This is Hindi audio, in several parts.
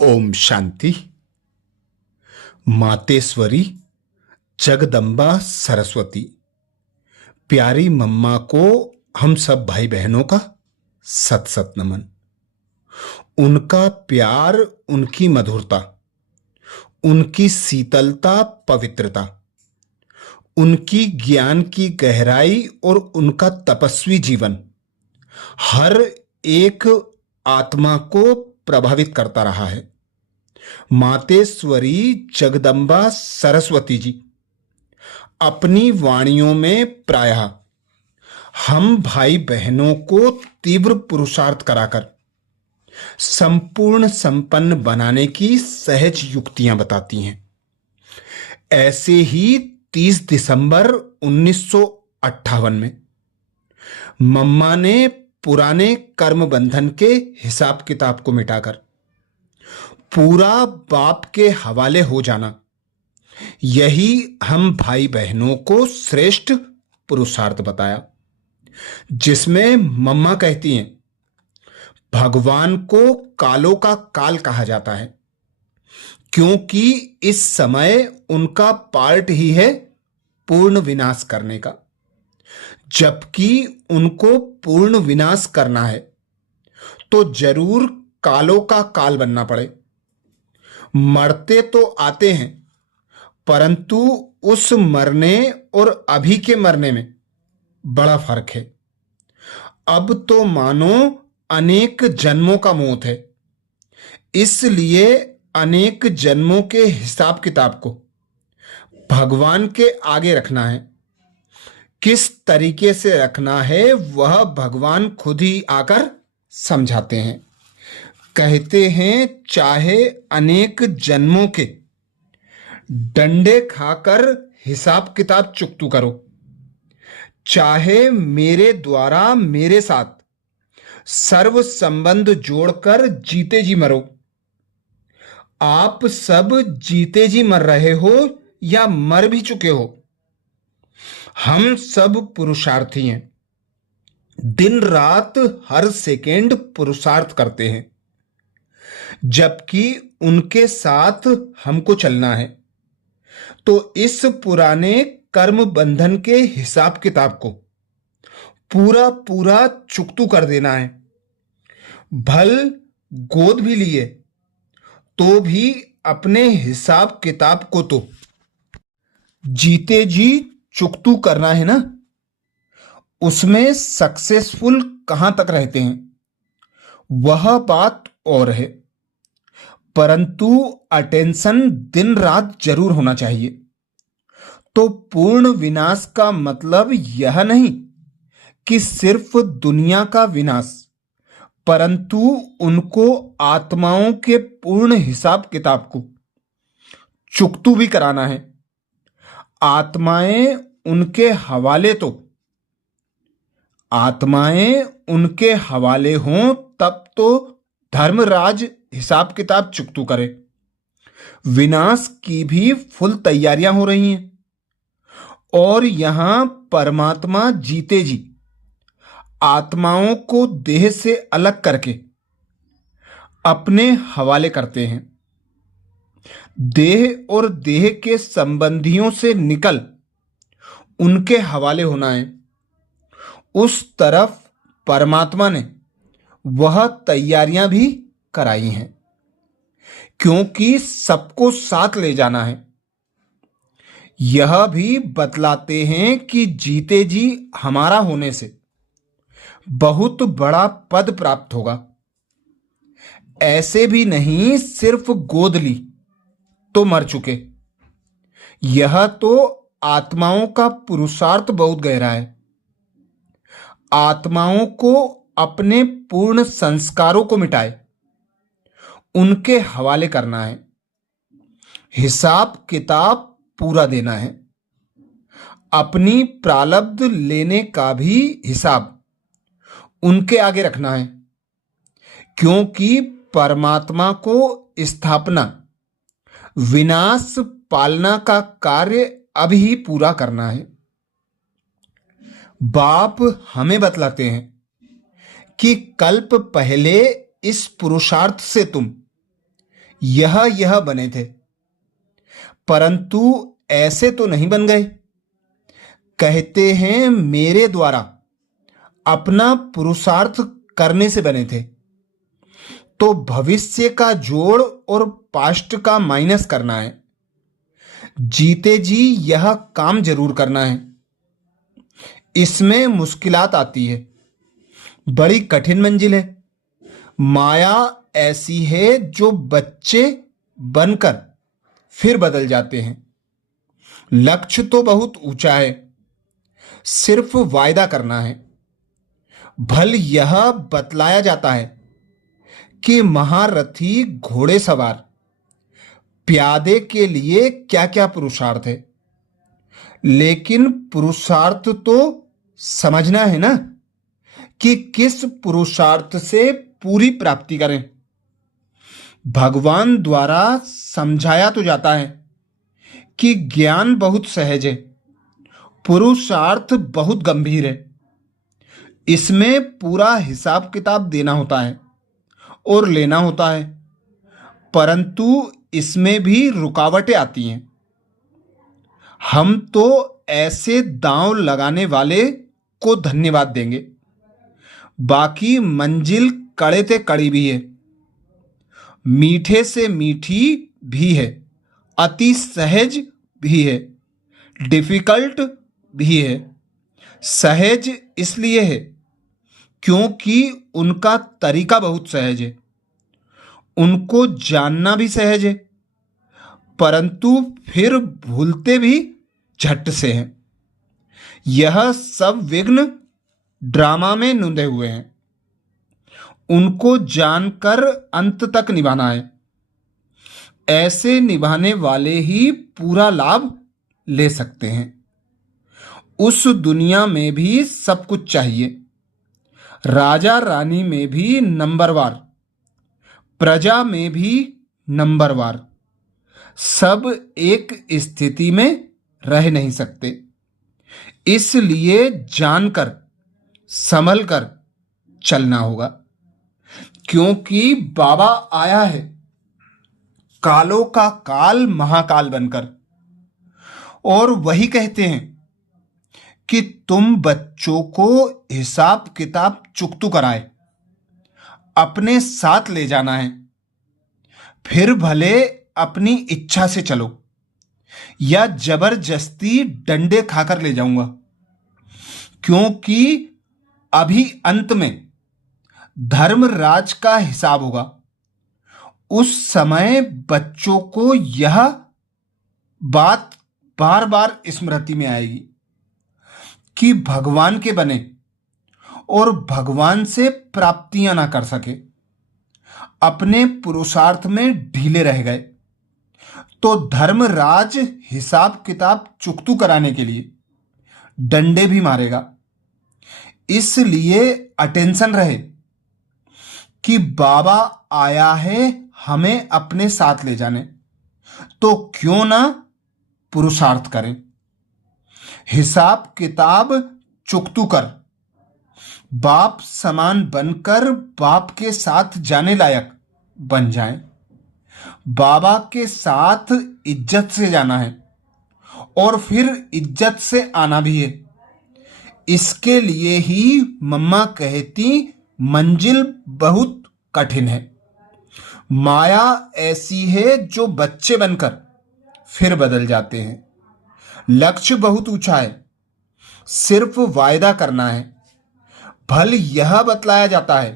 ओम शांति। मातेश्वरी जगदम्बा सरस्वती प्यारी मम्मा को हम सब भाई बहनों का सत सत नमन। उनका प्यार, उनकी मधुरता, उनकी शीतलता, पवित्रता, उनकी ज्ञान की गहराई और उनका तपस्वी जीवन हर एक आत्मा को प्रभावित करता रहा है। मातेश्वरी जगदम्बा सरस्वती जी अपनी वाणियों में प्रायः हम भाई बहनों को तीव्र पुरुषार्थ कराकर संपूर्ण संपन्न बनाने की सहज युक्तियां बताती हैं। ऐसे ही 30 दिसंबर 1958 में मम्मा ने पुराने कर्म बंधन के हिसाब किताब को मिटाकर पूरा बाप के हवाले हो जाना, यही हम भाई बहनों को श्रेष्ठ पुरुषार्थ बताया, जिसमें मम्मा कहती हैं भगवान को कालों का काल कहा जाता है क्योंकि इस समय उनका पार्ट ही है पूर्ण विनाश करने का। जबकि उनको पूर्ण विनाश करना है तो जरूर कालों का काल बनना पड़े। मरते तो आते हैं, परंतु उस मरने और अभी के मरने में बड़ा फर्क है। अब तो मानो अनेक जन्मों का मौत है, इसलिए अनेक जन्मों के हिसाब किताब को भगवान के आगे रखना है। किस तरीके से रखना है वह भगवान खुद ही आकर समझाते हैं। कहते हैं चाहे अनेक जन्मों के डंडे खाकर हिसाब किताब चुकतू करो, चाहे मेरे द्वारा मेरे साथ सर्व संबंध जोड़कर जीते जी मरो। आप सब जीते जी मर रहे हो या मर भी चुके हो, हम सब पुरुषार्थी हैं। दिन रात हर सेकेंड पुरुषार्थ करते हैं, जबकि उनके साथ हमको चलना है। तो इस पुराने कर्म बंधन के हिसाब किताब को पूरा पूरा चुकतू कर देना है। भल गोद भी लिए तो भी अपने हिसाब किताब को तो जीते जी चुकतू करना है ना। उसमें सक्सेसफुल कहां तक रहते हैं वह बात और है, परंतु अटेंशन दिन रात जरूर होना चाहिए। तो पूर्ण विनाश का मतलब यह नहीं कि सिर्फ दुनिया का विनाश, परंतु उनको आत्माओं के पूर्ण हिसाब किताब को चुकतू भी कराना है। आत्माएं उनके हवाले हों तब तो धर्मराज हिसाब किताब चुकतू करे। विनाश की भी फुल तैयारियां हो रही हैं और यहां परमात्मा जीते जी आत्माओं को देह से अलग करके अपने हवाले करते हैं। देह और देह के संबंधियों से निकल उनके हवाले होना है। उस तरफ परमात्मा ने वह तैयारियां भी कराई हैं, क्योंकि सबको साथ ले जाना है। यह भी बतलाते हैं कि जीते जी हमारा होने से बहुत बड़ा पद प्राप्त होगा। ऐसे भी नहीं सिर्फ गोद ली तो मर चुके। यह तो आत्माओं का पुरुषार्थ बहुत गहरा है। आत्माओं को अपने पूर्ण संस्कारों को मिटाए उनके हवाले करना है। हिसाब किताब पूरा देना है। अपनी प्रारब्ध लेने का भी हिसाब उनके आगे रखना है, क्योंकि परमात्मा को स्थापना विनाश पालना का कार्य अभी ही पूरा करना है। बाप हमें बतलाते हैं कि कल्प पहले इस पुरुषार्थ से तुम यह बने थे, परंतु ऐसे तो नहीं बन गए। कहते हैं मेरे द्वारा अपना पुरुषार्थ करने से बने थे। तो भविष्य का जोड़ और पास्ट का माइनस करना है। जीते जी यह काम जरूर करना है। इसमें मुश्किलात आती है, बड़ी कठिन मंजिल है। माया ऐसी है जो बच्चे बनकर फिर बदल जाते हैं। लक्ष्य तो बहुत ऊंचा है, सिर्फ वायदा करना है। भल यह बतलाया जाता है कि महारथी घोड़े सवार प्यादे के लिए क्या क्या पुरुषार्थ है, लेकिन पुरुषार्थ तो समझना है ना कि किस पुरुषार्थ से पूरी प्राप्ति करें। भगवान द्वारा समझाया तो जाता है कि ज्ञान बहुत सहज है, पुरुषार्थ बहुत गंभीर है। इसमें पूरा हिसाब किताब देना होता है और लेना होता है, परंतु इसमें भी रुकावटें आती हैं। हम तो ऐसे दांव लगाने वाले को धन्यवाद देंगे। बाकी मंजिल कड़े ते कड़ी भी है, मीठे से मीठी भी है, अति सहज भी है, डिफिकल्ट भी है। सहज इसलिए है क्योंकि उनका तरीका बहुत सहज है, उनको जानना भी सहज है, परंतु फिर भूलते भी झट से हैं। यह सब विघ्न ड्रामा में नूंदे हुए हैं, उनको जानकर अंत तक निभाना है। ऐसे निभाने वाले ही पूरा लाभ ले सकते हैं। उस दुनिया में भी सब कुछ चाहिए, राजा रानी में भी नंबरवार, प्रजा में भी नंबरवार। सब एक स्थिति में रह नहीं सकते, इसलिए जानकर संभल कर चलना होगा। क्योंकि बाबा आया है कालों का काल महाकाल बनकर, और वही कहते हैं कि तुम बच्चों को हिसाब किताब चुकतू कराए, अपने साथ ले जाना है। फिर भले अपनी इच्छा से चलो या जबरदस्ती डंडे खाकर ले जाऊंगा, क्योंकि अभी अंत में धर्मराज का हिसाब होगा। उस समय बच्चों को यह बात बार बार स्मृति में आएगी कि भगवान के बने और भगवान से प्राप्तियां ना कर सके, अपने पुरुषार्थ में ढीले रह गए, तो धर्मराज हिसाब किताब चुकतू कराने के लिए डंडे भी मारेगा। इसलिए अटेंशन रहे कि बाबा आया है हमें अपने साथ ले जाने, तो क्यों ना पुरुषार्थ करें। हिसाब किताब चुकतू कर बाप समान बनकर बाप के साथ जाने लायक बन जाएं। बाबा के साथ इज्जत से जाना है और फिर इज्जत से आना भी है। इसके लिए ही मम्मा कहती मंजिल बहुत कठिन है। माया ऐसी है जो बच्चे बनकर फिर बदल जाते हैं। लक्ष्य बहुत ऊंचा है, सिर्फ वायदा करना है। भल यह बतलाया जाता है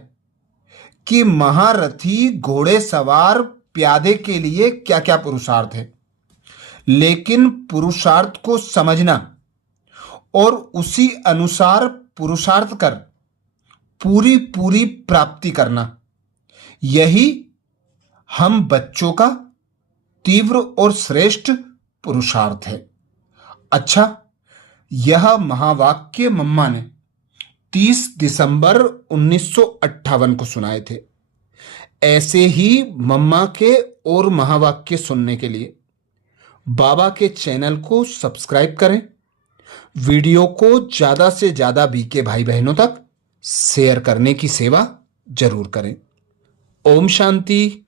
कि महारथी घोड़े सवार प्यादे के लिए क्या क्या पुरुषार्थ है, लेकिन पुरुषार्थ को समझना और उसी अनुसार पुरुषार्थ कर पूरी पूरी प्राप्ति करना, यही हम बच्चों का तीव्र और श्रेष्ठ पुरुषार्थ है। अच्छा, यह महावाक्य मम्मा ने 30 दिसंबर 1958 को सुनाए थे। ऐसे ही मम्मा के और महावाक्य सुनने के लिए बाबा के चैनल को सब्सक्राइब करें। वीडियो को ज़्यादा से ज़्यादा बीके भाई बहनों तक शेयर करने की सेवा जरूर करें। ओम शांति।